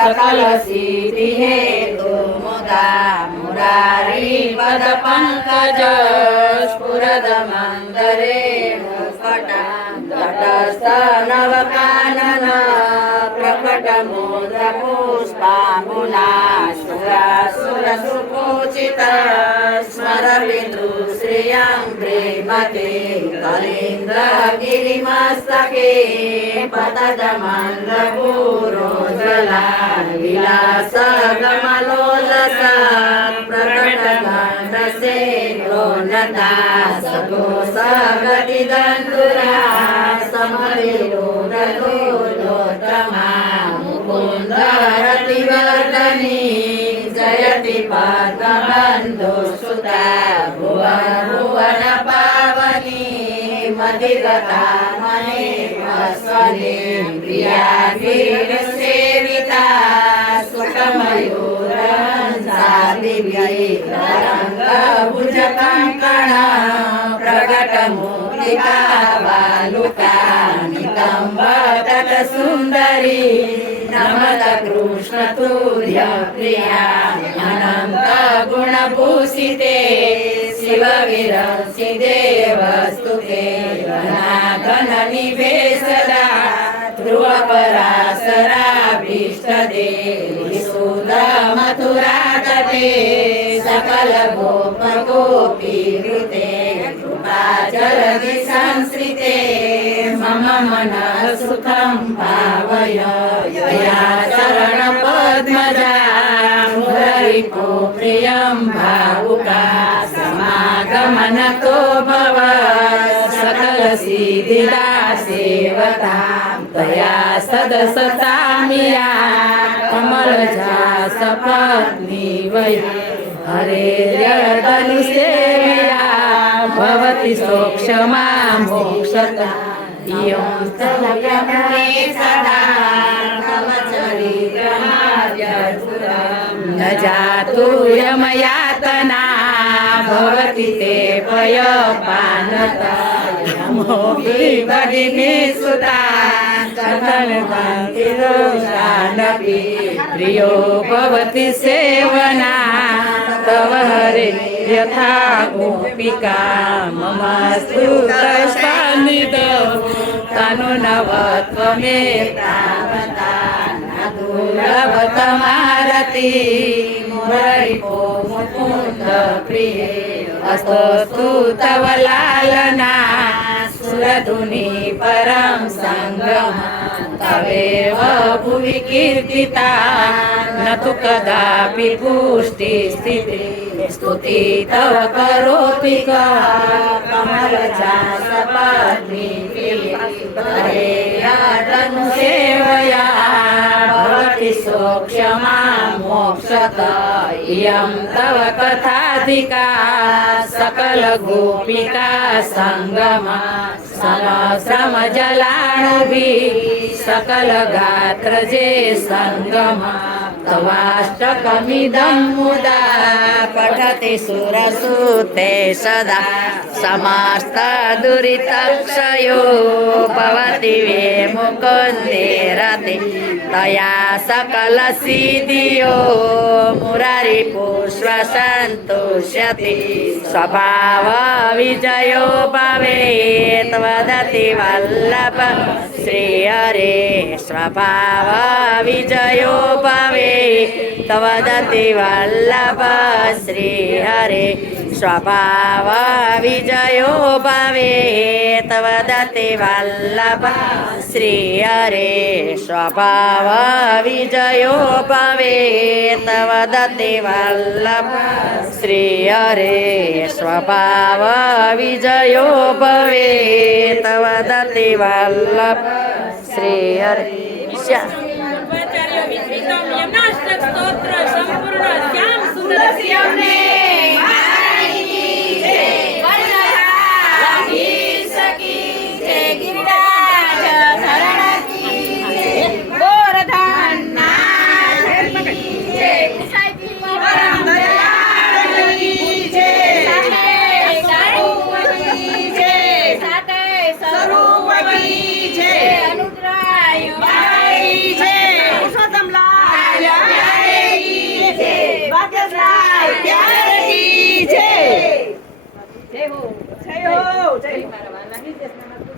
सकल सिद्धि हेतु मुदा मुरारी पद पंकज स्फुरद मंदरे मुकटा तटस्थ नव कानन प्रकट मोद पुष्पामुना सुरासुर सुपूजित स्मर बिंदु श्रियं प्रेमते कलिंद गिरिमस्तके पतद मंगपूरोज्वला विलास गमलोलस प्रकट गंध से ग्रोनता सघोष गति दंतुरा समरिलोलोत्तमा मुकुंद रतिवर्धनी जयति पद्मबंधु सुता भुवन भुवन पावनी मदिगता मणि स्वने प्रिया वीर सेविता सुखमयूर रंग भुज कंकण प्रगट मूर्तिका बालुका नितंब तट सुंदरी नमत कृष्ण तुर्य प्रिया अनंत गुण भूषिते शिव विरंसि देवस्तुते घन निवेशदा ध्रुव पराशराभीष्ट देवी सुद मथुरा तटे सकल गोप गोपी कृते कृपा जलधि संश्रिते मम मन सुखं भावय यया चरण पद्मजा मुररिपो प्रियं भावुका समागमनतो भव सकल सिद्धिदा सेवता तया सदसतामिया कमल जास पत्नी वै हरेर्यदनुसेव्या भवति सोक्षमा मोक्षता इयं स्तवयमुने सदा तव चरित्रमार्यसुरं न जातु यमयातना भवति ते पयपानता मोहिनी सुता कथन कान्तिरोषानपि प्रियो भवति सेवना तव हरे यथा गोपिका ममास्तु तस्मान्निध तनु नवत्वमेतावता न दुर्लभतमारति मुररिपो मुकुन्द प्रिये अस्तु तव लालना सुरधुनि परं संगम तवेव भुवि कीर्तिता न तु कदापि पुष्टि स्थिति स्तुति तव करोति कमलजास पत्नी हरेर्यदनु सेवया भवति सोक्षमा मोक्षता इयं तव कथाधिका सकल गोपिका संगमा समश्रम जलाणुभि सकल गात्र जे संगमा तवाष्टकमिदं मुदा पठति सुरसूते सदा समस्त दुरितक्षयो भवति विमुकुन्दे रते तया सकल सिद्धियो मुरारी पुष्पसन्तोष्यति स्वभाव विजयो भवेत् वदति वल्लभ श्रीहरे स्वभाव विजयो भवेत् वदति वल्लभ श्रीहरे स्वभाव विजयो भवेत् वदति वल्लभ श्रीहरे स्वभाव विजयो भवेत् वदति वल्लभ श्रीहरे स्वभाव विजयो भवेत् वदति वल्लभ श्रीहरे स्तोत्र संपूर्ण श्याम सुंदर श्याम ने वाला ही जैसे नमस्कार